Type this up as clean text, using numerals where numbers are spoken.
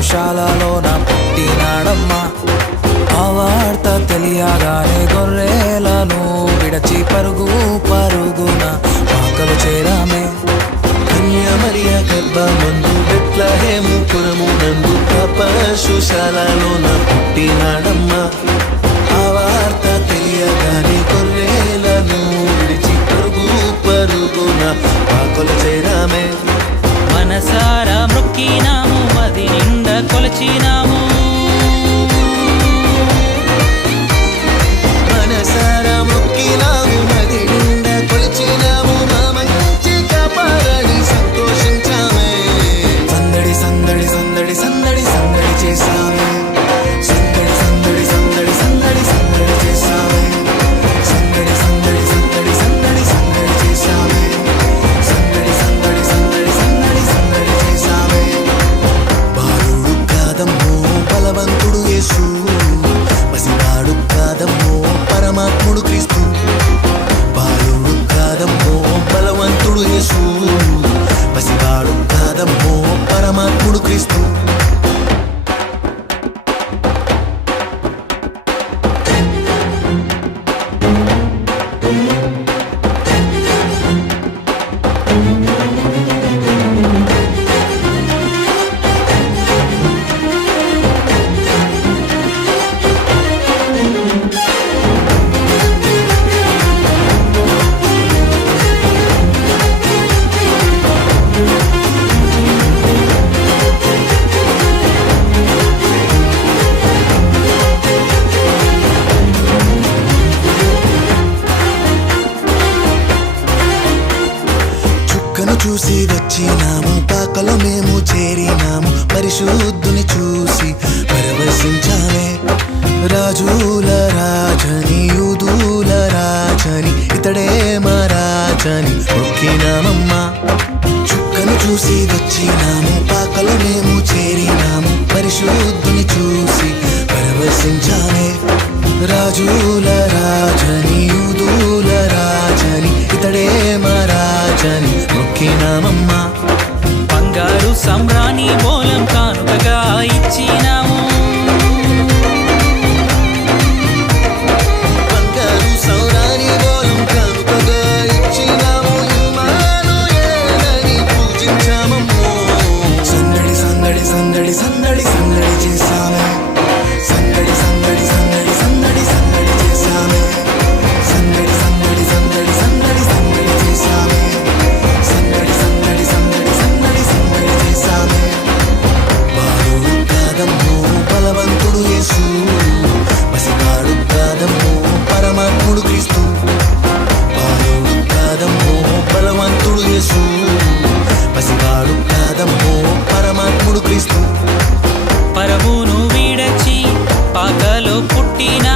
పశుశాలలోన పుట్టినాడమ్మా. ఆ వార్త తెలియగానే గొర్రెలను విడచి పరుగు పరుగున పాకలు చేరామే. కన్యామరియ గర్భమందు బెత్లెహేము పురమునందు ఆ పశుశాలలోన పుట్టినాడమ్మా. ఆ వార్త తెలియగానే గొర్రెలను విడిచి పరుగు పరుగున పాకలు చేరామే. మనసారా మొక్కినాము, మది నిండా కొలచినాము. మనసారా మొక్కినాము, మది నిండా కొలిచినాము. మా మంచి కాపాడని సంతోషించామే. సందడి సందడి సందడి సందడి సందడి చేసామే. సందడి సందడి సందడి సందడి సందడి చేసామే. సందడి సందడి సందడి సందడి సందడి చేసామే. సందడి సందడి సందడి సందడి సందడి చేసామే. బాలుడు కాదమ్మో బలవంతుడు యేసు, పసివాడు కాదమ్మో పరమాత్ముడు క్రీస్తు. బాలుడు కాదమ్మో బలవంతుడు యేసు, పసివాడు కాదమ్మో పరమాత్ముడు క్రీస్తు. చుక్కను చూసి వచ్చినాము, పాకలో మేము చేరినాము. పరిశుద్ధుని చూసి పరవశించామే. రాజుల రాజని యూదుల రాజని ఇతడే మా రాజని మొక్కినామమ్మా. చుక్కను చూసి వచ్చినాము, పాకలో మేము చేరినాము. పరిశుద్ధుని చూసి పరవశించామే. రాజుల రాజని యూదుల రాజని ఇతడే మా రాజని మొక్కినామమ్మా. బంగారు సంబ్రాణి మూలం కానుకగా ఇచ్చినాము. బంగారు సౌరాని బోలం కానుకగా ఇచ్చినాము. ఇమ్మానుయేలని పూజించామమ్మో. సందడి సందడి సందడి సందడి సందడి చేసామే. సందడి సందడి సందడి సందడి సందడి చేసామే. సందడి సందడి సందడి సందడి సందడి చేసామే. సందడి సందడి సందడి సందడి సందడి చేసామే. బాలుడు కాదమ్మో బలవంతుడు యేసు, పసివాడు కాదమ్మో పరమాత్ముడు క్రీస్తు. బాలుడు కాదమ్మో బలవంతుడు యేసు, పసివాడు కాదమ్మో పరమాత్ముడు క్రీస్తు. పరమును విడచి పాకలో పుట్టిన